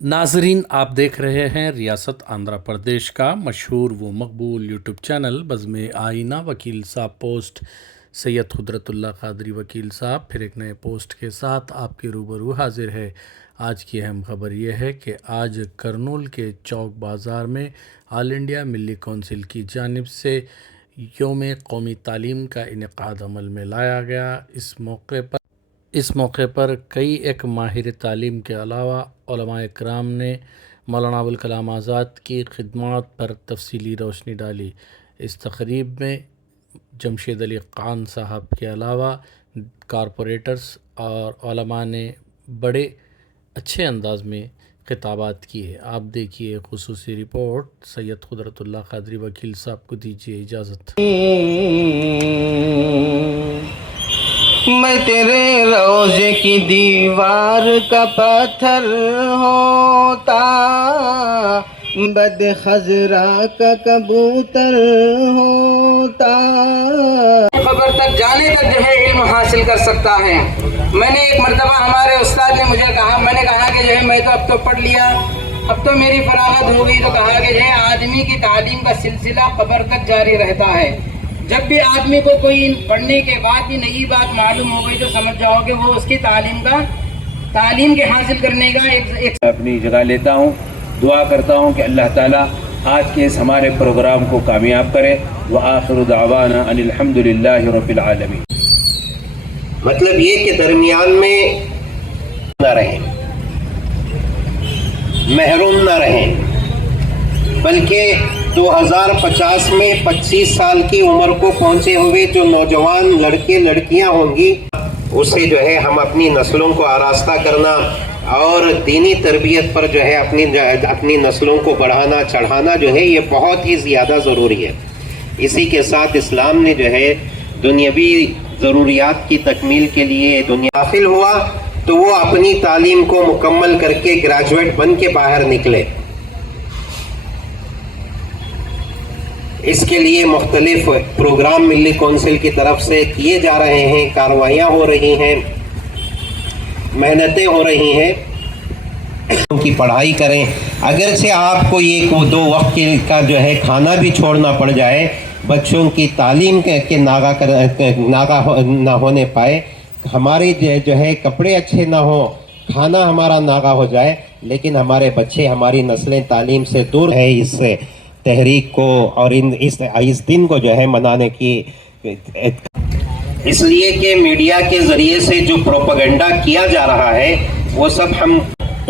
नाजरीन, आप देख रहे हैं रियासत आंध्र प्रदेश का मशहूर व मकबूल यूट्यूब चैनल बज़्म आईना। वकील साहब पोस्ट सैयद कुदरतुल्लाह कादरी वकील साहब फिर एक नए पोस्ट के साथ आपके रूबरू हाजिर है। आज की अहम खबर यह है कि आज करनूल के चौक बाज़ार में ऑल इंडिया मिली कौंसिल की जानिब से यौम कौमी तालीम का इनेकाद अमल में लाया गया। इस मौके पर कई एक माहिर तालीम के अलावा उलमाए इकराम ने मौलाना अबुल कलाम आज़ाद की खिदमत पर तफसीली रोशनी डाली। इस तकरीब में जमशेद अली खान साहब के अलावा कारपोरेटर्स और उलमा ने बड़े अच्छे अंदाज में खिताबात की है। आप देखिए खुसूसी रिपोर्ट। सैयद कुदरतुल्लाह कादरी वकील साहब को दीजिए इजाज़त। मैं तेरे रोज़े की दीवार का पत्थर होता, बद खजरा का कबूतर होता। खबर तक जाने तक जो है इल्म हासिल कर सकता है। मैंने एक मर्तबा हमारे उस्ताद ने मुझे कहा, मैंने कहा कि जो है मैं तो अब तो पढ़ लिया, अब तो मेरी फरागत हो गई। तो कहा कि जो है आदमी की तालीम का सिलसिला खबर तक जारी रहता है। जब भी आदमी को कोई पढ़ने के बाद भी नई बात मालूम हो गई तो समझ जाओगे वो उसकी तालीम के हासिल करने का एक अपनी जगह लेता हूँ। दुआ करता हूँ कि अल्लाह ताला आज के इस हमारे प्रोग्राम को कामयाब करे। व आखिरु दावाना अनिल हम्दुलिल्लाहि रब्बिल आलमीन। मतलब ये कि दरमियान में न रहें, महरूम न रहें, बल्कि 2050 में 25 साल की उम्र को पहुंचे हुए जो नौजवान लड़के लड़कियां होंगी, उसे जो है हम अपनी नस्लों को आरास्ता करना और दीनी तरबियत पर जो है अपनी नस्लों को बढ़ाना चढ़ाना जो है ये बहुत ही ज़्यादा ज़रूरी है। इसी के साथ इस्लाम ने जो है दुनियावी ज़रूरियात की तकमील के लिए दुनिया दाखिल हुआ तो वो अपनी तालीम को मुकम्मल करके ग्रेजुएट बन के बाहर निकले। इसके लिए मुख्तलिफ प्रोग्राम मिली कौंसिल की तरफ से किए जा रहे हैं, कार्रवाइयाँ हो रही हैं, मेहनतें हो रही हैं। उनकी पढ़ाई करें। अगर से आपको ये 2 वक्त का जो है खाना भी छोड़ना पड़ जाए, बच्चों की तालीम के नागा ना होने पाए, हमारे जो है कपड़े अच्छे ना हो, खाना हमारा नागा हो जाए, लेकिन हमारे बच्चे हमारी नस्लें तालीम से दूर है। इस तहरीक को और इस दिन को जो है मनाने की, इसलिए कि मीडिया के ज़रिए से जो प्रोपेगेंडा किया जा रहा है वो सब हम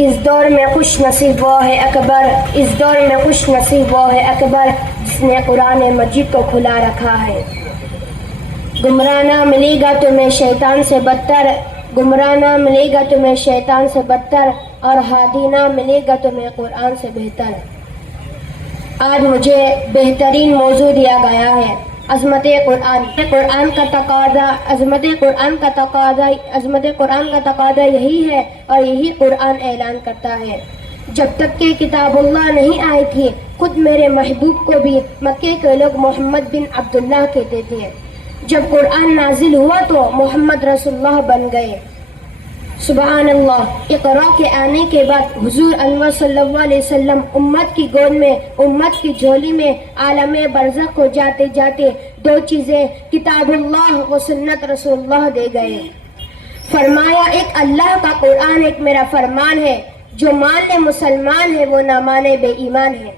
इस दौर में खुश नसीब वो है अकबर, इस दौर में खुश नसीब वो है अकबर जिसने कुरान मजीद को खुला रखा है। गुमराना मिलेगा तुम्हें शैतान से बदतर, गुमराना मिलेगा तुम्हें शैतान से बदतर, और हादीना मिलेगा तुम्हें कुरान से बेहतर। आज मुझे बेहतरीन मौजू दिया गया है, अज़मत कुरान। कुरान का तकाज़ा, अज़मत कुरान का तकाज़ा, अज़मत कुरान का तकाज़ा यही है और यही कुरान ऐलान करता है। जब तक कि किताबुल्लाह नहीं आई थी, खुद मेरे महबूब को भी मक्के के लोग मोहम्मद बिन अब्दुल्लाह कहते थे। जब कुरान नाजिल हुआ तो मोहम्मद रसूलुल्लाह बन गए। सुबहान अल्लाह। इक़रा के आने के बाद हुजूर अनवर सल्लल्लाहु अलैहि वसल्लम उम्मत की गोद में, उम्मत की झोली में आलमे बरज़ख को जाते जाते 2 चीज़ें किताबुल्लाह व सुन्नत रसूलुल्लाह दे गए। फरमाया एक अल्लाह का कुरान एक मेरा फरमान है, जो माने मुसलमान है वो ना माने बेईमान है।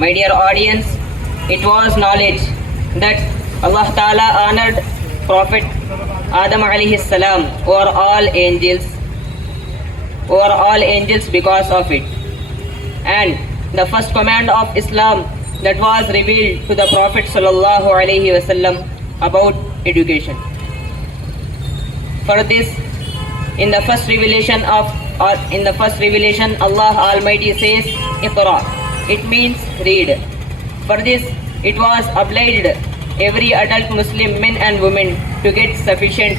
My dear audience, it was knowledge that Allah Ta'ala honored Prophet Adam alayhi salam over all angels because of it. And the first command of Islam that was revealed to the Prophet sallallahu alayhi wasallam about education. For this, in the first revelation Allah Almighty says Iqra. It means read. For this, it was obliged every adult Muslim men and women to get sufficient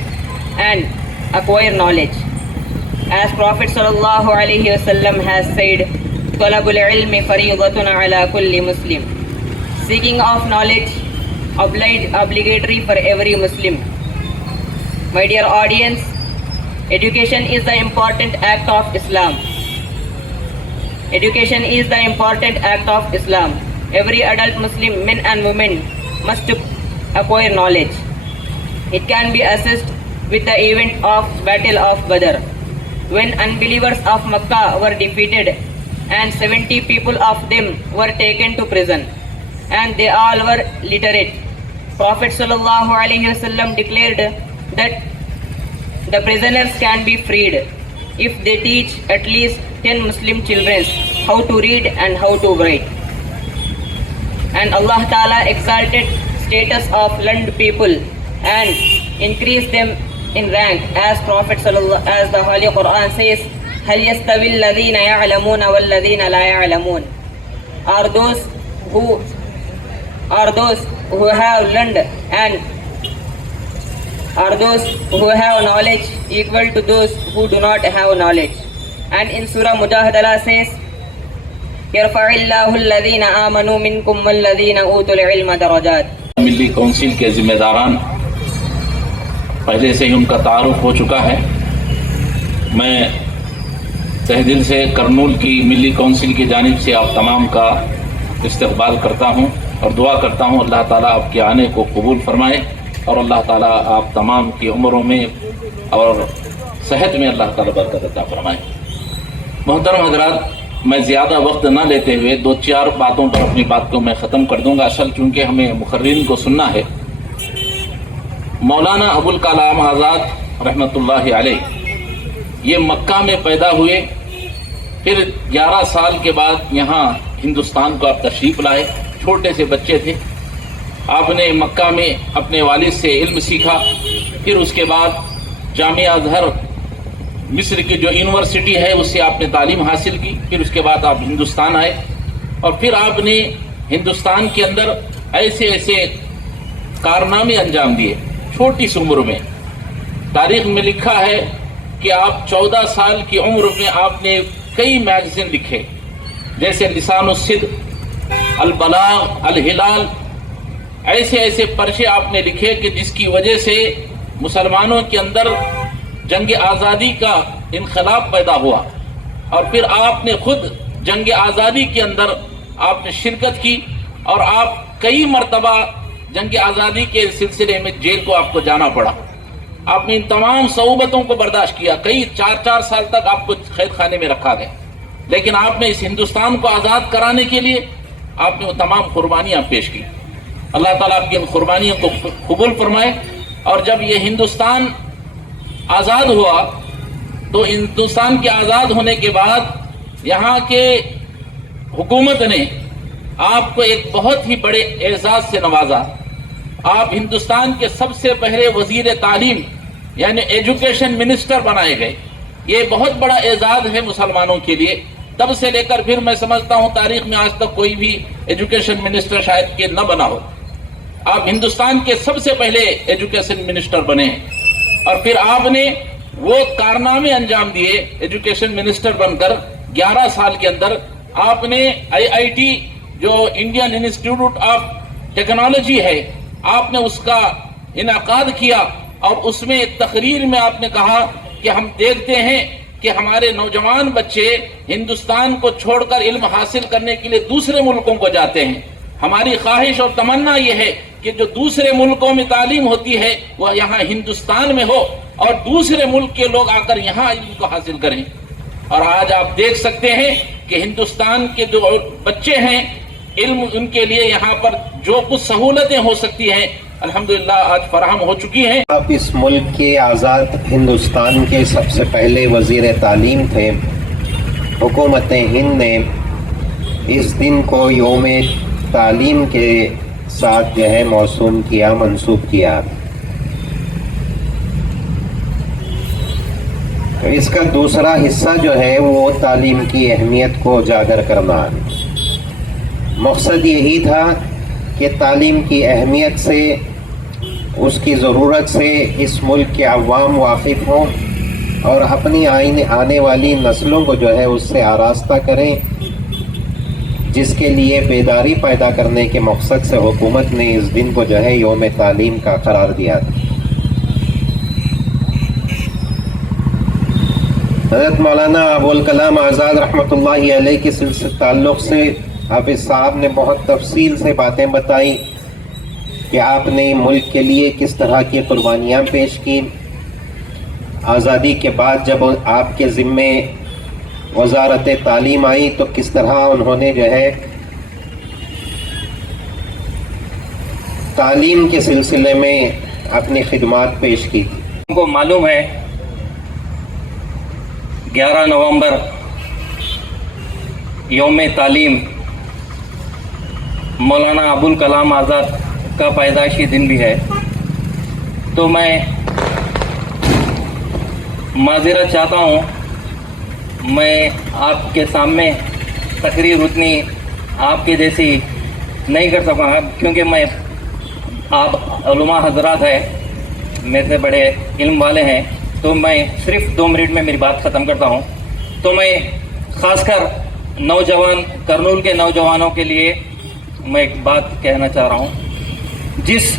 and acquire knowledge. As Prophet sallallahu alaihi wasallam has said, "Talabul ilmi fariidatun ala kulli Muslim." Seeking of knowledge obligatory for every Muslim. My dear audience, education is the important act of Islam. Education is the important act of Islam. Every adult Muslim, men and women, must acquire knowledge. It can be assessed with the event of Battle of Badr, when unbelievers of Makkah were defeated and 70 people of them were taken to prison, and they all were literate. Prophet ﷺ declared that the prisoners can be freed if they teach at least 10 Muslim children how to read and how to write. And Allah Ta'ala exalted status of learned people and increased them in rank, as as the Holy Quran says, هل يستوي الذين يعلمون والذين لا يعلمون? Are those who have learned and are those who have knowledge equal to those who do not have knowledge? And in Surah Mujadala says, يرفع الله الذين آمنوا منكم والذين أوتوا العلم درجات. ملی کونسل کے ذمہ داران پہلے سے ہی ان کا تعارف ہو چکا ہے. میں تہ دل سے کرنول کی ملی کونسل کی جانب سے آپ تمام کا استقبال کرتا ہوں اور دعا کرتا ہوں اللہ تعالیٰ آپ کے آنے کو قبول فرمائے اور اللہ تعالیٰ آپ تمام کی عمروں میں اور صحت میں اللہ تعالیٰ برکت عطا فرمائے. محترم حضرات، میں زیادہ وقت نہ لیتے ہوئے 2-4 باتوں پر اپنی بات کو میں ختم کر دوں گا. اصل چونکہ ہمیں مقررین کو سننا ہے. مولانا ابوالکلام آزاد رحمۃ اللہ علیہ یہ مکہ میں پیدا ہوئے، پھر 11 سال کے بعد یہاں ہندوستان کو آپ تشریف لائے. چھوٹے سے بچے تھے. آپ نے مکہ میں اپنے والد سے علم سیکھا، پھر اس کے بعد جامعہ ازہر مصر کی جو یونیورسٹی ہے اس سے آپ نے تعلیم حاصل کی. پھر اس کے بعد آپ ہندوستان آئے اور پھر آپ نے ہندوستان کے اندر ایسے کارنامے انجام دیے چھوٹی سی عمر میں. تاریخ میں لکھا ہے کہ آپ 14 سال کی عمر میں آپ نے کئی میگزین لکھے، جیسے لسان الصدق، البلاغ، الہلال. ایسے پرچے آپ نے لکھے کہ جس کی وجہ سے مسلمانوں کے اندر جنگ آزادی کا انقلاب پیدا ہوا. اور پھر آپ نے خود جنگ آزادی کے اندر آپ نے شرکت کی اور آپ کئی مرتبہ جنگ آزادی کے سلسلے میں جیل کو آپ کو جانا پڑا. آپ نے ان تمام صعوبتوں کو برداشت کیا. کئی 4 سال تک آپ کو قید خانے میں رکھا گیا، لیکن آپ نے اس ہندوستان کو آزاد کرانے کے لیے آپ نے وہ تمام قربانیاں پیش کی. اللہ تعالیٰ آپ کی ان قربانیوں کو قبول فرمائے. اور جب یہ ہندوستان آزاد ہوا تو ہندوستان کے آزاد ہونے کے بعد یہاں کے حکومت نے آپ کو ایک بہت ہی بڑے اعزاز سے نوازا. آپ ہندوستان کے سب سے پہلے وزیر تعلیم یعنی ایجوکیشن منسٹر بنائے گئے. یہ بہت بڑا اعزاز ہے مسلمانوں کے لیے. تب سے لے کر پھر میں سمجھتا ہوں تاریخ میں آج تک کوئی بھی ایجوکیشن منسٹر شاید کہ نہ بنا ہو. آپ ہندوستان کے سب سے پہلے ایجوکیشن منسٹر بنے ہیں اور پھر آپ نے وہ کارنامے انجام دیے. ایجوکیشن منسٹر بن کر 11 سال کے اندر آپ نے IIT جو انڈین انسٹیٹیوٹ آف ٹیکنالوجی ہے آپ نے اس کا انعقاد کیا اور اس میں ایک تقریر میں آپ نے کہا کہ ہم دیکھتے ہیں کہ ہمارے نوجوان بچے ہندوستان کو چھوڑ کر علم حاصل کرنے کے لیے دوسرے ملکوں کو جاتے ہیں. ہماری خواہش اور تمنا یہ ہے کہ جو دوسرے ملکوں میں تعلیم ہوتی ہے وہ یہاں ہندوستان میں ہو اور دوسرے ملک کے لوگ آ کر یہاں علم کو حاصل کریں. اور آج آپ دیکھ سکتے ہیں کہ ہندوستان کے جو بچے ہیں علم ان کے لیے یہاں پر جو کچھ سہولتیں ہو سکتی ہیں الحمدللہ آج فراہم ہو چکی ہیں. آپ اس ملک کے آزاد ہندوستان کے سب سے پہلے وزیر تعلیم تھے. حکومت ہند نے اس دن کو یوم تعلیم کے ساتھ جو ہے موسوم کیا، منسوب کیا. اس کا دوسرا حصہ جو ہے وہ تعلیم کی اہمیت کو اجاگر کرنا. مقصد یہی تھا کہ تعلیم کی اہمیت سے، اس کی ضرورت سے اس ملک کے عوام واقف ہوں اور اپنی آنے والی نسلوں کو جو ہے اس سے آراستہ کریں، جس کے لیے بیداری پیدا کرنے کے مقصد سے حکومت نے اس دن کو جو ہے یوم تعلیم کا قرار دیا تھا. حضرت مولانا ابوالکلام آزاد رحمۃ اللہ علیہ کے سلسلے تعلق سے حافظ صاحب نے بہت تفصیل سے باتیں بتائیں کہ آپ نے ملک کے لیے کس طرح کی قربانیاں پیش کی. آزادی کے بعد جب آپ کے ذمے وزارت تعلیم آئی تو کس طرح انہوں نے جو ہے تعلیم کے سلسلے میں اپنی خدمات پیش کی. ہم کو معلوم ہے 11 نومبر یوم تعلیم مولانا ابوالکلام آزاد کا پیدائشی دن بھی ہے، تو میں معذرت چاہتا ہوں، میں آپ کے سامنے تقریر اتنی آپ کے جیسی نہیں کر سکوں گا، کیونکہ میں آپ علماء حضرات ہیں، میرے سے بڑے علم والے ہیں، تو میں صرف 2 منٹ میں میری بات ختم کرتا ہوں. تو میں خاص کر نوجوان کرنول کے نوجوانوں کے لیے میں ایک بات کہنا چاہ رہا ہوں. جس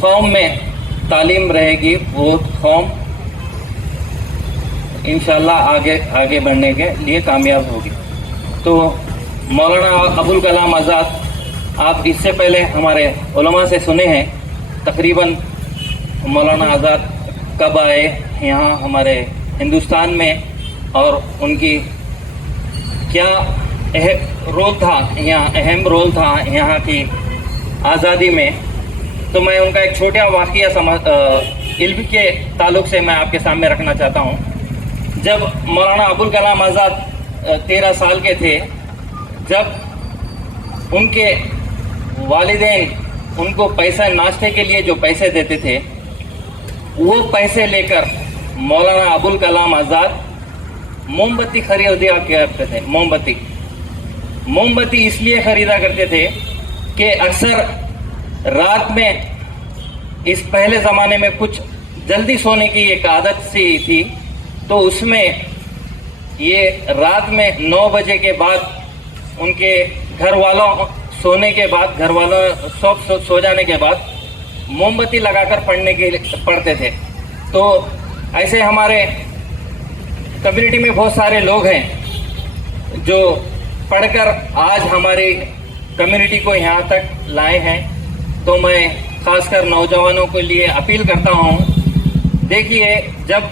قوم میں تعلیم رہے گی وہ قوم انشاءاللہ آگے بڑھنے کے لیے کامیاب ہوگی. تو مولانا ابوالکلام آزاد آپ اس سے پہلے ہمارے علماء سے سنے ہیں تقریباً مولانا آزاد کب آئے یہاں ہمارے ہندوستان میں اور ان کی کیا اہم رول تھا یہاں کی آزادی میں. تو میں ان کا ایک چھوٹا واقعہ علم کے تعلق سے میں آپ کے سامنے رکھنا چاہتا ہوں. جب مولانا ابوالکلام آزاد 13 سال کے تھے، جب ان کے والدین ان کو پیسہ ناشتے کے لیے جو پیسے دیتے تھے، وہ پیسے لے کر مولانا ابوالکلام آزاد موم بتی خریدا کرتے تھے. موم بتی اس لیے خریدا کرتے تھے کہ اکثر رات میں اس پہلے زمانے میں کچھ جلدی سونے کی ایک عادت سی تھی، تو اس میں یہ رات میں 9 بجے کے بعد ان کے گھر والوں سونے کے بعد سب سو جانے کے بعد موم بتی لگا کر پڑھتے تھے. تو ایسے ہمارے کمیونٹی میں بہت سارے لوگ ہیں جو پڑھ کر آج ہماری کمیونٹی کو یہاں تک لائے ہیں. تو میں خاص کر نوجوانوں کے لیے اپیل کرتا ہوں، دیکھیے جب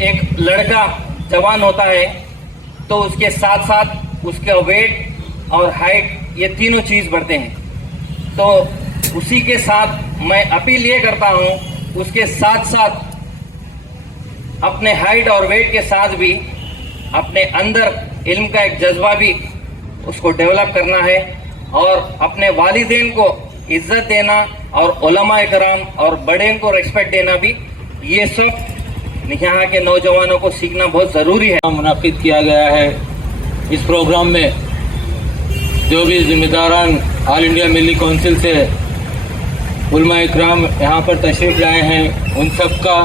ایک لڑکا جوان ہوتا ہے تو اس کے ساتھ ساتھ اس کا ویٹ اور ہائٹ یہ تینوں چیز بڑھتے ہیں. تو اسی کے ساتھ میں اپیل یہ کرتا ہوں، اس کے ساتھ ساتھ اپنے ہائٹ اور ویٹ کے ساتھ بھی اپنے اندر علم کا ایک جذبہ بھی اس کو ڈیولپ کرنا ہے، اور اپنے والدین کو عزت دینا اور علماء کرام اور بڑے کو ریسپیکٹ دینا بھی، یہ سب یہاں کے نوجوانوں کو سیکھنا بہت ضروری ہے. منعقد کیا گیا ہے اس پروگرام میں جو بھی ذمہ داران آل انڈیا ملی کونسل سے علماء اکرام یہاں پر تشریف لائے ہیں، ان سب کا،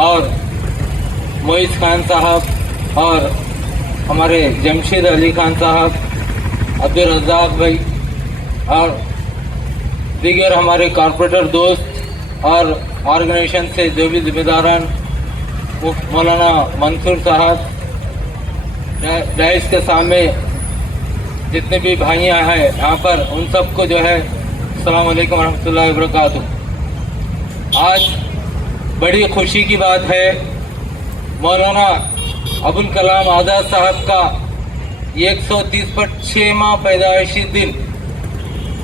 اور معیز خان صاحب اور ہمارے جمشید علی خان صاحب، عبدالرزاق بھائی اور دیگر ہمارے کارپوریٹر دوست اور آرگنائزیشن سے جو بھی ذمہ داران، مولانا منصور صاحب، ڈائس کے سامنے جتنے بھی بھائیاں ہیں یہاں پر، ان سب کو جو ہے السلام علیکم ورحمۃ اللہ وبرکاتہ. آج بڑی خوشی کی بات ہے، مولانا ابوالکلام آزاد صاحب کا 130واں پیدائشی دن،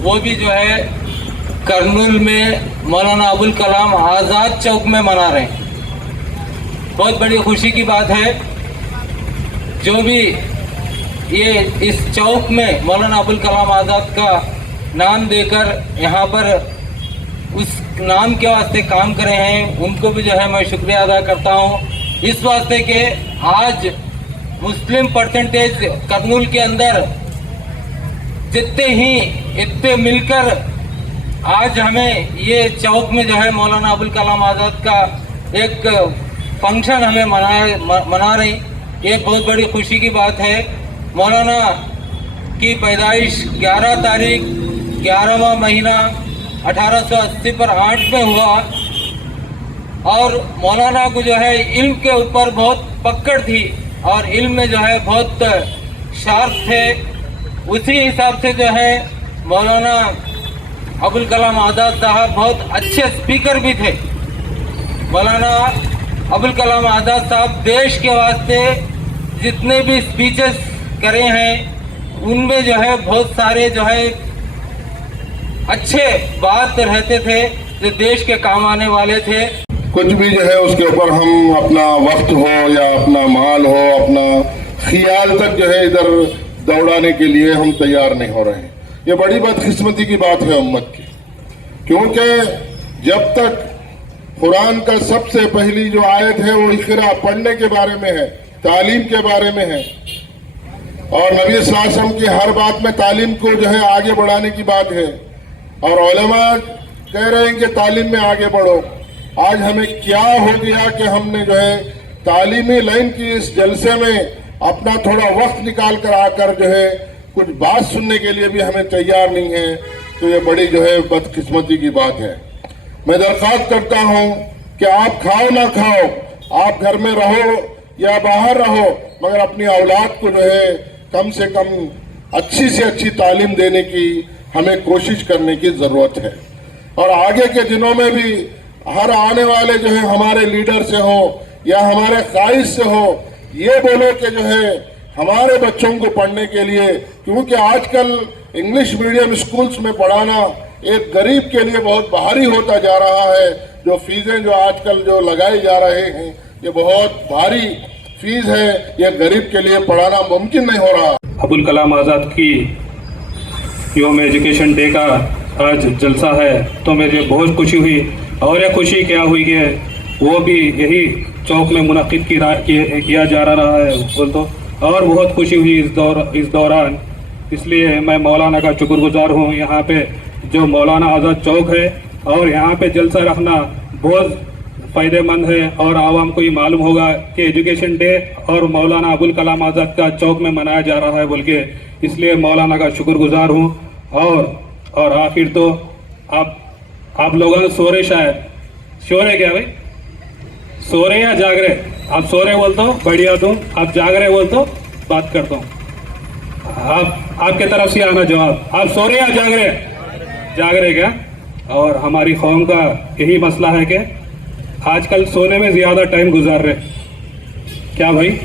وہ بھی جو ہے کرنول میں مولانا ابوالکلام آزاد چوک میں منا رہے ہیں. بہت بڑی خوشی کی بات ہے. جو بھی یہ اس چوک میں مولانا ابوالکلام آزاد کا نام دے کر یہاں پر اس نام کے واسطے کام کرے ہیں، ان کو بھی جو ہے میں شکریہ ادا کرتا ہوں، اس واسطے کہ آج مسلم پرسنٹیج کرنول کے اندر اتنے مل کر آج ہمیں یہ چوک میں جو ہے مولانا ابوالکلام آزاد کا ایک فنکشن ہمیں منا رہی. یہ بہت بڑی خوشی کی بات ہے. مولانا کی پیدائش 11 تاریخ 11واں مہینہ 1880 پر 8 میں ہوا. اور مولانا کو جو ہے علم کے اوپر بہت پکڑ تھی اور علم میں جو ہے بہت شارپ تھے. اسی حساب سے جو ہے مولانا ابوالکلام آزاد صاحب بہت اچھے اسپیکر بھی تھے. مولانا ابوالکلام آزاد صاحب دیش کے واسطے جتنے بھی اسپیچز کرے ہیں ان میں جو ہے بہت سارے جو ہے اچھے بات رہتے تھے جو دیش کے کام آنے والے تھے. کچھ بھی جو ہے اس کے اوپر ہم اپنا وقت ہو یا اپنا مال ہو اپنا خیال تک جو ہے ادھر دوڑانے کے لیے ہم تیار نہیں ہو رہے ہیں. یہ بڑی بدقسمتی کی بات ہے امت کی, کیونکہ جب تک قرآن کا سب سے پہلی جو آیت ہے وہ اقرا پڑھنے کے بارے میں ہے, تعلیم کے بارے میں ہے, اور نبی صلی اللہ علیہ وسلم کی ہر بات میں تعلیم کو جو ہے آگے بڑھانے کی بات ہے, اور علماء کہہ رہے ہیں کہ تعلیم میں آگے بڑھو. آج ہمیں کیا ہو گیا کہ ہم نے جو ہے تعلیمی لائن کی اس جلسے میں اپنا تھوڑا وقت نکال کر آ کر جو ہے کچھ بات سننے کے لیے بھی ہمیں تیار نہیں ہے. تو یہ بڑی جو ہے بدقسمتی کی بات ہے. میں درخواست کرتا ہوں کہ آپ کھاؤ نہ کھاؤ, آپ گھر میں رہو یا باہر رہو, مگر اپنی اولاد کو جو ہے کم سے کم اچھی سے اچھی تعلیم دینے کی ہمیں کوشش کرنے کی ضرورت ہے. اور آگے کے دنوں میں بھی ہر آنے والے جو ہے ہمارے لیڈر سے ہو یا ہمارے قائد سے ہو, یہ بولو کہ جو ہے ہمارے بچوں کو پڑھنے کے لیے, کیونکہ آج کل انگلش میڈیم اسکولز میں پڑھانا ایک غریب کے لیے بہت بھاری ہوتا جا رہا ہے. جو فیسیں جو آج کل جو لگائے جا رہے ہیں یہ بہت بھاری فیس ہے, یہ غریب کے لیے پڑھانا ممکن نہیں ہو رہا. ابوالکلام آزاد کی یوم ایجوکیشن ڈے کا آج جلسہ ہے تو مجھے بہت خوشی ہوئی, اور یہ خوشی کیا ہوئی کہ وہ بھی یہی چوک میں منعقد کیا جا رہا ہے بول تو, اور بہت خوشی ہوئی اس دوران. اس لیے میں مولانا کا شکر گزار ہوں. یہاں پہ جو مولانا آزاد چوک ہے اور یہاں پہ جلسہ رکھنا بہت فائدہ مند ہے, اور عوام کو یہ معلوم ہوگا کہ ایجوکیشن ڈے اور مولانا ابوالکلام آزاد کا چوک میں منایا جا رہا ہے بول کے. اس لیے مولانا کا شکر گزار ہوں. اور آخر تو آپ لوگوں نے سو رہے, شاید سو رہے کیا بھائی, سو رہے یا جاگ رہے؟ آپ سو رہے بولتا ہوں بڑھیا تم, آپ جاگ رہے بولتا ہوں بات کرتا ہوں. آپ کی طرف سے آنا جواب, آپ سو رہے یا جاگ رہے؟ جاگ رہے کیا؟ اور ہماری قوم کا یہی مسئلہ ہے کہ آج کل سونے میں زیادہ ٹائم گزار رہے. کیا بھائی,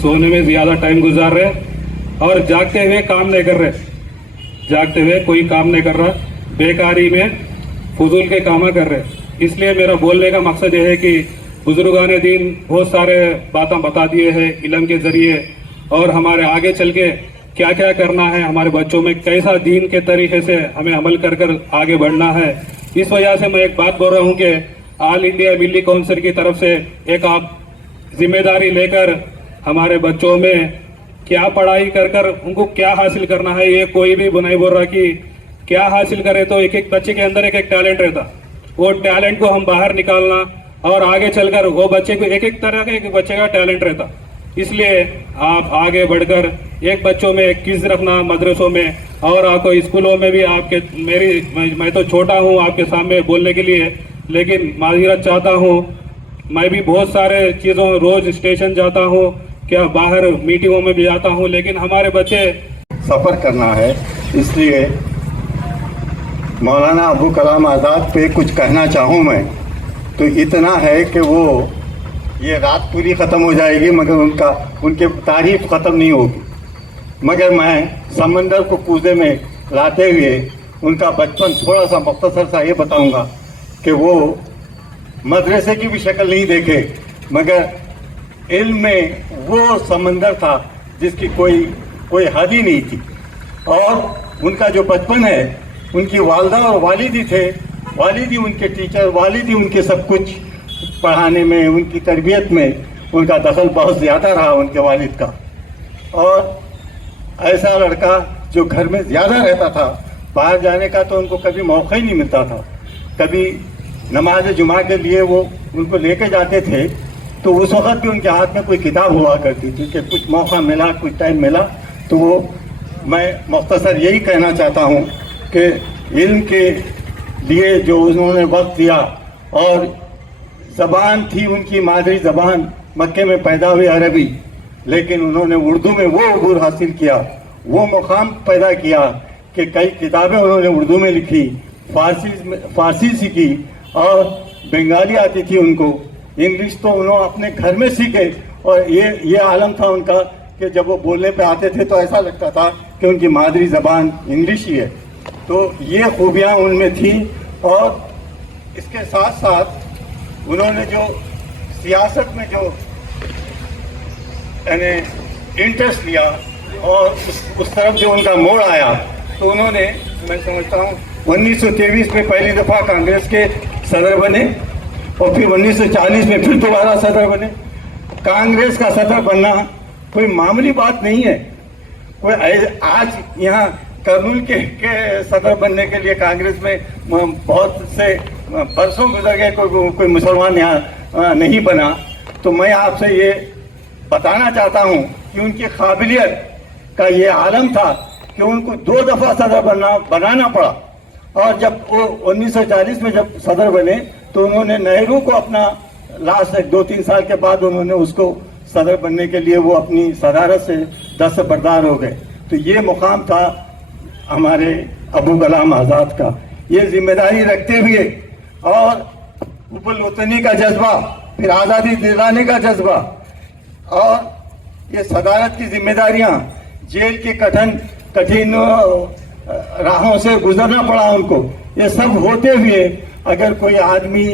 سونے میں زیادہ ٹائم گزار رہے اور جاگتے ہوئے کام نہیں کر رہے, جاگتے ہوئے کوئی کام نہیں کر رہا, بیکاری میں فضول کے کام کر رہے. اس لیے میرا بولنے کا مقصد یہ ہے کہ بزرگان دین بہت سارے باتیں بتا دیے ہیں علم کے ذریعے, اور ہمارے آگے چل کے کیا کیا کرنا ہے, ہمارے بچوں میں کیسا دین کے طریقے سے ہمیں عمل کر آگے بڑھنا ہے. اس وجہ سے میں ایک بات بول رہا ہوں کہ آل انڈیا ملی کونسل کی طرف سے ایک آپ ذمہ داری لے کر ہمارے بچوں میں کیا پڑھائی کر ان کو کیا حاصل کرنا ہے, یہ کوئی بھی نہیں بول رہا کہ کیا حاصل کرے. تو ایک بچے کے اندر ایک ٹیلنٹ رہتا, وہ ٹیلنٹ کو ہم باہر نکالنا, اور آگے چل کر وہ بچے کو ایک طرح کا ایک بچے کا ٹیلنٹ رہتا. اس لیے آپ آگے بڑھ کر ایک بچوں میں ایک چیز رکھنا مدرسوں میں, اور آپ کو اسکولوں میں بھی. آپ کے میں تو چھوٹا ہوں آپ کے سامنے بولنے کے لیے, لیکن معذرت چاہتا ہوں. میں بھی بہت سارے چیزوں روز اسٹیشن جاتا ہوں, کیا باہر میٹنگوں میں بھی جاتا ہوں, لیکن ہمارے بچے سفر کرنا ہے. اس لیے مولانا ابوالکلام آزاد پہ کچھ کہنا چاہوں میں تو اتنا ہے کہ وہ یہ رات پوری ختم ہو جائے گی مگر ان کے تعریف ختم نہیں ہوگی. مگر میں سمندر کو کوزے میں لاتے ہوئے ان کا بچپن تھوڑا سا مختصر سا یہ بتاؤں گا کہ وہ مدرسے کی بھی شکل نہیں دیکھے, مگر علم میں وہ سمندر تھا جس کی کوئی حد ہی نہیں تھی. اور ان کا جو بچپن ہے, ان کی والدہ اور والدی تھے, والدی ان کے ٹیچر, والدی ان کے سب کچھ پڑھانے میں, ان کی تربیت میں ان کا دخل بہت زیادہ رہا ان کے والد کا. اور ایسا لڑکا جو گھر میں زیادہ رہتا تھا, باہر جانے کا تو ان کو کبھی موقع ہی نہیں ملتا تھا. کبھی نماز جمعہ کے لیے وہ ان کو لے کے جاتے تھے تو اس وقت بھی ان کے ہاتھ میں کوئی کتاب ہوا کرتی تھی کہ کچھ موقع ملا, کچھ ٹائم ملا تو وہ. میں مختصر یہی کہنا چاہتا ہوں کہ علم کے لیے جو انہوں نے وقت دیا اور ज़बान थी उनकी मादरी ज़बान, मक्के में पैदा हुई अरबी, लेकिन उन्होंने उर्दू में वो अबूर हासिल किया, वो मुकाम पैदा किया कि कई किताबें उन्होंने उर्दू में लिखी, फारसी सीखी, और बंगाली आती थी उनको, इंग्लिश तो उन्होंने अपने घर में सीखे। और ये आलम था उनका कि जब वो बोलने पे आते थे तो ऐसा लगता था कि उनकी मादरी ज़बान इंग्लिश ही है। तो ये खूबियाँ उनमें थी। और इसके साथ साथ उन्होंने जो सियासत में जो यानी इंटरेस्ट लिया और उस तरफ जो उनका मोड़ आया, तो उन्होंने, मैं समझता हूँ 1923 में पहली दफ़ा कांग्रेस के सदर बने और फिर 1940 में फिर दोबारा सदर बने। कांग्रेस का सदर बनना कोई मामूली बात नहीं है। कोई आज यहाँ करनूल के सदर बनने के लिए कांग्रेस में बहुत से बरसों गुजर गए, कोई मुसलमान यहाँ नहीं बना। तो मैं आपसे ये बताना चाहता हूँ कि उनकी काबिलियत का ये आलम था कि उनको 2 दफ़ा सदर बनाना पड़ा। और जब वो 1940 में जब सदर बने तो उन्होंने नेहरू को अपना लास्ट 2-3 साल के बाद उन्होंने उसको सदर बनने के लिए वो अपनी सदारत से दस्तबरदार हो गए। तो ये मुकाम था हमारे अबू कलाम आज़ाद का। ये जिम्मेदारी रखते हुए और हुब्बुल वतनी का जज्बा, फिर आज़ादी दिलाने का जज्बा और ये सदारत की जिम्मेदारियां, जेल की कठिन राहों से गुजरना पड़ा उनको, ये सब होते हुए अगर कोई आदमी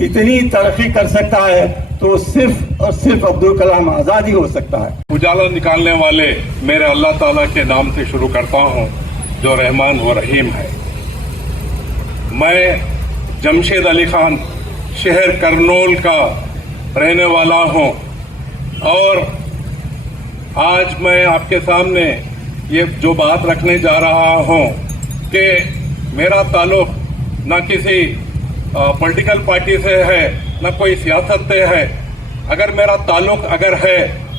इतनी तरक्की कर सकता है तो सिर्फ और सिर्फ अब्दुल कलाम आज़ाद ही हो सकता है। उजाला निकालने वाले मेरे अल्लाह ताला के नाम से शुरू करता हूँ, जो रहमान व रहीम है। मैं जमशेद अली खान, शहर करनूल का रहने वाला हूँ और आज मैं आपके सामने ये जो बात रखने जा रहा हूँ कि मेरा ताल्लुक़ न किसी पॉलिटिकल पार्टी से है, न कोई सियासत से है। अगर मेरा ताल्लुक़ अगर है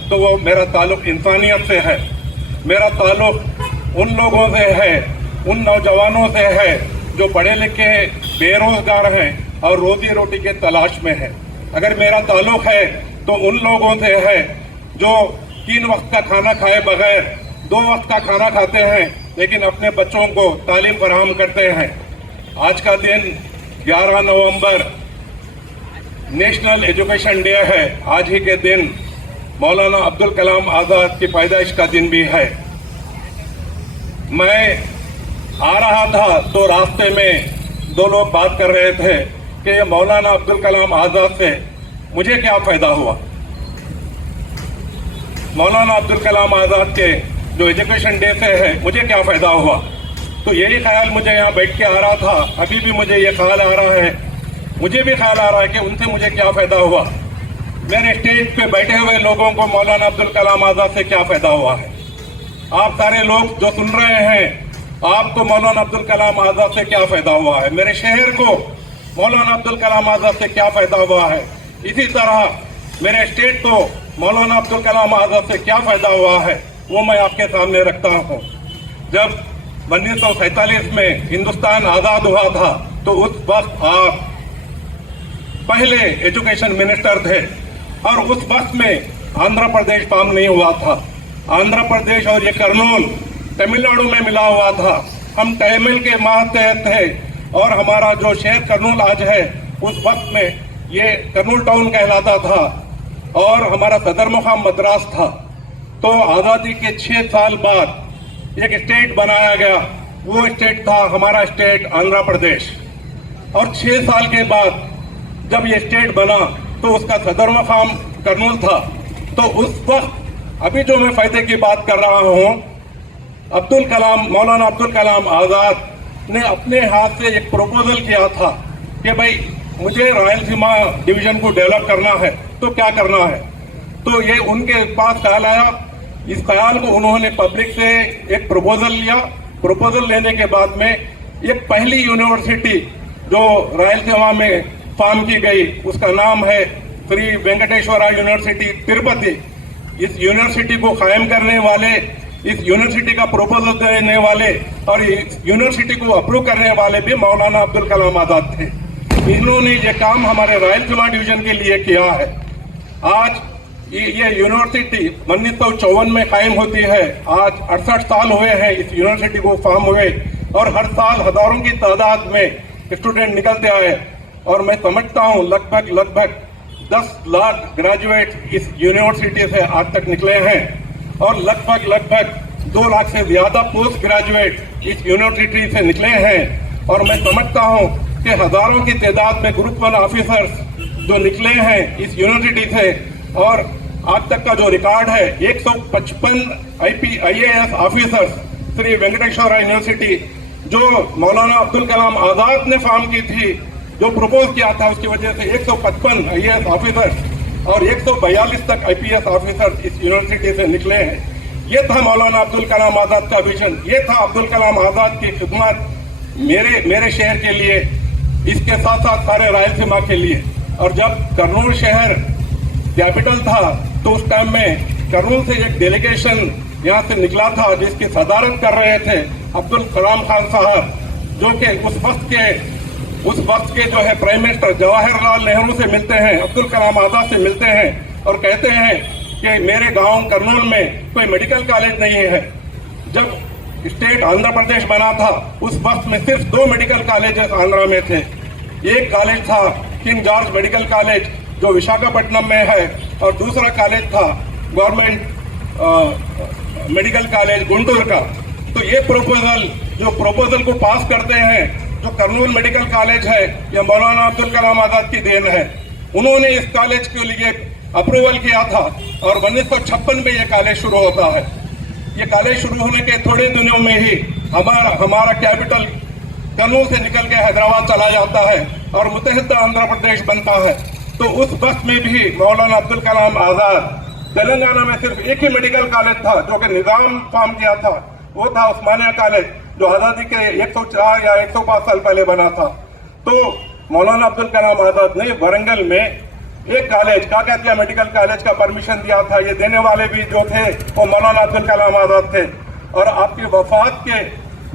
तो वो मेरा ताल्लुक़ इंसानियत से है। मेरा ताल्लुक़ उन लोगों से है, उन नौजवानों से है जो पढ़े लिखे बेरोज़गार हैं और रोज़ी रोटी के तलाश में हैं। अगर मेरा ताल्लुक़ है तो उन लोगों से है जो 3 वक्त का खाना खाए बगैर 2 वक्त का खाना खाते हैं, लेकिन अपने बच्चों को तालीम फराहम करते हैं। आज का दिन 11 नवंबर नेशनल एजुकेशन डे है। आज ही के दिन मौलाना अब्दुल कलाम आज़ाद की पैदाइश का दिन भी है। मैं आ रहा था तो रास्ते में 2 लोग बात कर रहे थे कि मौलाना अब्दुल कलाम आज़ाद से मुझे क्या फ़ायदा हुआ। मौलाना अब्दुल कलाम आज़ाद के जो एजुकेशन डे से है मुझे क्या फ़ायदा हुआ। तो यही ख्याल मुझे यहाँ बैठ के आ रहा था, अभी भी मुझे ये ख्याल आ रहा है, मुझे भी ख्याल आ रहा है कि उनसे मुझे क्या फ़ायदा हुआ। मेरे स्टेज पे बैठे हुए लोगों को मौलाना अब्दुल कलाम आज़ाद से क्या फ़ायदा हुआ है। आप सारे लोग जो सुन रहे हैं, आपको मौलाना अब्दुल कलाम आज़ाद से क्या फ़ायदा हुआ है। मेरे शहर को मौलाना अब्दुल कलाम आज़ाद से क्या फ़ायदा हुआ है। इसी तरह मेरे स्टेट को मौलाना अब्दुल कलाम आज़ाद से क्या फ़ायदा हुआ है, वो मैं आपके सामने रखता हूँ। जब 1947 में हिंदुस्तान आज़ाद हुआ था तो उस वक्त आप पहले एजुकेशन मिनिस्टर थे और उस वक्त में आंध्र प्रदेश फॉर्म नहीं हुआ था। आंध्र प्रदेश और ये करनूल तमिलनाडु में मिला हुआ था। हम तमिल के मातहत थे और हमारा जो शहर करनूल आज है उस वक्त में ये करनूल टाउन कहलाता था और हमारा सदर मुकाम मद्रास था। तो आज़ादी के 6 साल बाद एक स्टेट बनाया गया, वो स्टेट था हमारा स्टेट आंध्र प्रदेश। और 6 साल के बाद जब ये स्टेट बना तो उसका सदर मुकाम करनूल था। तो उस वक्त अभी जो मैं फायदे की बात कर रहा हूँ, मौलाना अब्दुल कलाम आज़ाद ने अपने हाथ से एक प्रपोजल किया था कि भाई मुझे रायलसीमा डिवीजन को डेवलप करना है तो क्या करना है। तो ये उनके पास ख्याल आया। इस ख्याल को उन्होंने पब्लिक से एक प्रपोजल लिया। प्रपोजल लेने के बाद में एक पहली यूनिवर्सिटी जो रायलसीमा में फॉर्म की गई उसका नाम है श्री वेंकटेश्वरा यूनिवर्सिटी तिरुपति। इस यूनिवर्सिटी को कायम करने वाले, इस यूनिवर्सिटी का प्रपोजल देने वाले और इस यूनिवर्सिटी को अप्रूव करने वाले भी मौलाना अब्दुल कलाम आज़ाद थे। इन्होंने ये काम हमारे रायलसीमा डिवीजन के लिए किया है। आज ये यूनिवर्सिटी 1954 में कायम होती है। आज 68 साल हुए हैं इस यूनिवर्सिटी को फॉर्म हुए, और हर साल हजारों की तादाद में स्टूडेंट निकलते आए, और मैं समझता हूँ लगभग 10 लाख ग्रेजुएट इस यूनिवर्सिटी से आज तक निकले हैं, और लगभग 2 लाख से ज्यादा पोस्ट ग्रेजुएट इस यूनिवर्सिटी से निकले हैं। और मैं समझता हूँ कि हजारों की तादाद में ग्रुप 1 ऑफिसर्स जो निकले हैं इस यूनिवर्सिटी से, और आज तक का जो रिकॉर्ड है 155 IAS officers Shri Venkateswara university जो मौलाना अब्दुल कलाम आजाद ने फॉर्म की थी, जो प्रपोज किया था, उसकी वजह से 155 IAS ऑफिसर्स और 142 तक IPS ऑफिसर्स इस यूनिवर्सिटी से निकले हैं। ये था मौलाना अब्दुल कलाम आजाद का विजन, ये था अब्दुल कलाम आजाद की खिदमत मेरे शहर के लिए, इसके साथ साथ सारे रायलसीमा के लिए। और जब करनूल शहर कैपिटल था तो उस टाइम में करनूल से एक डेलीगेशन यहाँ से निकला था, जिसकी सदारत कर रहे थे अब्दुल कलाम खान साहब, जो कि उस वक्त के जो है प्राइम मिनिस्टर जवाहरलाल नेहरू से मिलते हैं, अब्दुल कलाम आजाद से मिलते हैं, और कहते हैं कि मेरे गांव करनूल में कोई मेडिकल कॉलेज नहीं है। जब स्टेट आंध्र प्रदेश बना था उस वक्त में सिर्फ 2 मेडिकल कॉलेजेस आंध्रा में थे। एक कॉलेज था किंग जॉर्ज मेडिकल कॉलेज जो विशाखापट्टनम में है, और दूसरा कॉलेज था गवर्नमेंट मेडिकल कॉलेज गुंटूर का। तो ये प्रपोजल को पास करते हैं, जो करनूल मेडिकल कॉलेज है, यह मौलाना अब्दुल कलाम आजाद की देन है। उन्होंने इस कॉलेज के लिए अप्रूवल किया था, और 1956 में यह कॉलेज शुरू होता है। ये कॉलेज शुरू होने के थोड़े दिनों में ही हमारा कैपिटल करनूल से निकल के हैदराबाद चला जाता है और मुत्तहिदा आंध्र प्रदेश बनता है। तो उस वक्त में भी मौलाना अब्दुल कलाम आजाद, तेलंगाना में सिर्फ एक ही मेडिकल कॉलेज था जो कि निजाम फॉर्म किया था, वो था उस्मानिया कॉलेज, जो आजादी के 104 या 105 साल पहले बना था। तो मौलाना अब्दुल कलाम आजाद ने वरंगल में एक कॉलेज काकतिया मेडिकल कॉलेज का परमिशन दिया था। ये देने वाले भी जो थे वो मौलाना अब्दुल कलाम आजाद थे। और आपकी वफात के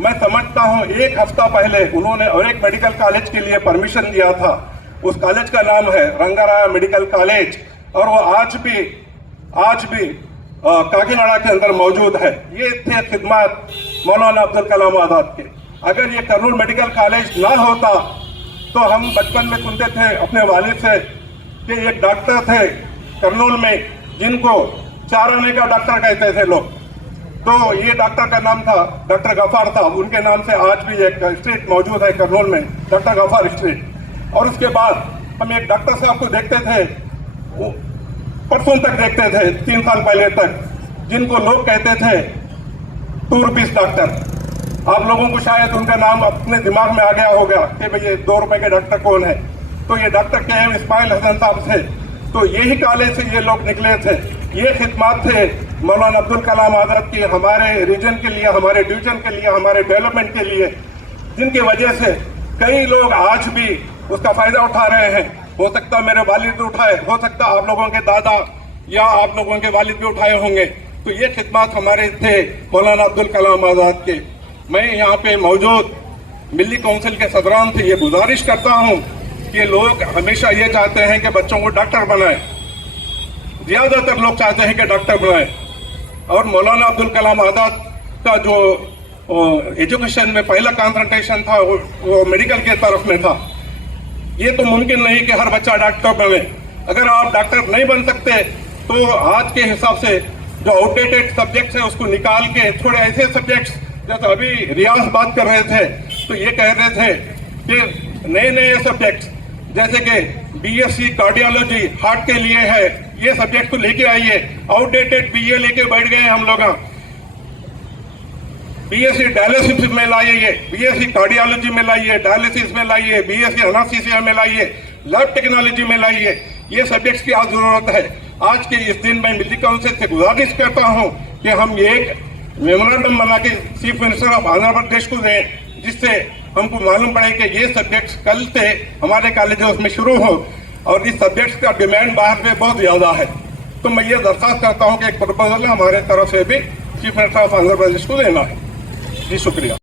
मैं समझता हूँ 1 हफ्ता पहले उन्होंने और एक मेडिकल कॉलेज के लिए परमिशन दिया था। उस कॉलेज का नाम है रंगाराया मेडिकल कॉलेज, और वो आज भी काकीनाडा के अंदर मौजूद है। ये थे खिदमत मौलाना अब्दुल कलाम आजाद के। अगर ये करनूल मेडिकल कॉलेज ना होता तो हम बचपन में सुनते थे अपने वालिद से कि एक डॉक्टर थे करनूल में जिनको 4 आने का डॉक्टर कहते थे लोग। तो ये डॉक्टर का नाम था डॉक्टर गफार साहब। उनके नाम से आज भी एक स्ट्रीट मौजूद है करनूल में, डॉक्टर गफार स्ट्रीट। और उसके बाद हम एक डॉक्टर साहब को देखते थे, परसों तक देखते थे, 3 साल पहले तक, जिनको लोग कहते थे 2 रुपीस डॉक्टर। आप लोगों को शायद उनका नाम अपने दिमाग में आ गया होगा कि भाई ये 2 रुपए के डॉक्टर कौन है। तो ये डॉक्टर KM इस्माइल हसन साहब थे। तो यही कॉलेज से ये लोग निकले थे। ये खिदमत थे मौलाना अब्दुल कलाम आजाद की हमारे रीजन के लिए, हमारे डिवीजन के लिए, हमारे डेवलपमेंट के लिए, जिनकी वजह से कई लोग आज भी उसका फायदा उठा रहे हैं। हो सकता मेरे वालिद उठाए, हो सकता आप लोगों के दादा या आप लोगों के वालिद भी उठाए होंगे। तो ये खिदमत हमारे थे मौलाना अब्दुल कलाम आजाद के। मैं यहाँ पे मौजूद मिली काउंसिल के सदरान से ये गुजारिश करता हूँ कि लोग हमेशा ये चाहते हैं कि बच्चों को डॉक्टर बनाए, ज्यादातर लोग चाहते हैं कि डॉक्टर बनाए। और मौलाना अब्दुल कलाम आजाद का जो एजुकेशन में पहला कंसंट्रेशन था वो मेडिकल के तरफ में था। ये तो मुमकिन नहीं कि हर बच्चा डॉक्टर बने। अगर आप डॉक्टर नहीं बन सकते तो आज के हिसाब से जो आउटडेटेड सब्जेक्ट्स है उसको निकाल के थोड़े ऐसे सब्जेक्ट्स, जैसे अभी रियाज बात कर रहे थे तो ये कह रहे थे कि नए सब्जेक्ट्स जैसे कि BSc कार्डियोलॉजी हार्ट के लिए है, ये सब्जेक्ट को लेके आइए। आउटडेटेड BA लेके बैठ गए हम लोग। BSc डायलिसिस में लाइए, BSc कार्डियोलॉजी में लाइए, डायलिसिस में लाइए, BSc एनेस्थीसिया में लाइए, लैब टेक्नोलॉजी में लाइए। ये सब्जेक्ट्स की आज जरूरत है। आज के इस दिन में मिली काउंसिल से गुजारिश करता हूँ कि हम ये एक मेमोरेंडम बना के chief minister of Andhra Pradesh को दें, जिससे हमको मालूम पड़े कि ये सब्जेक्ट्स कल से हमारे कॉलेजों में शुरू हो, और इस सब्जेक्ट्स का डिमांड बाहर में बहुत ज्यादा है। तो मैं ये दरख्वास्त करता हूँ कि एक प्रपोजल हमारे तरफ से भी chief minister of Andhra Pradesh को देना है। जी शुक्रिया।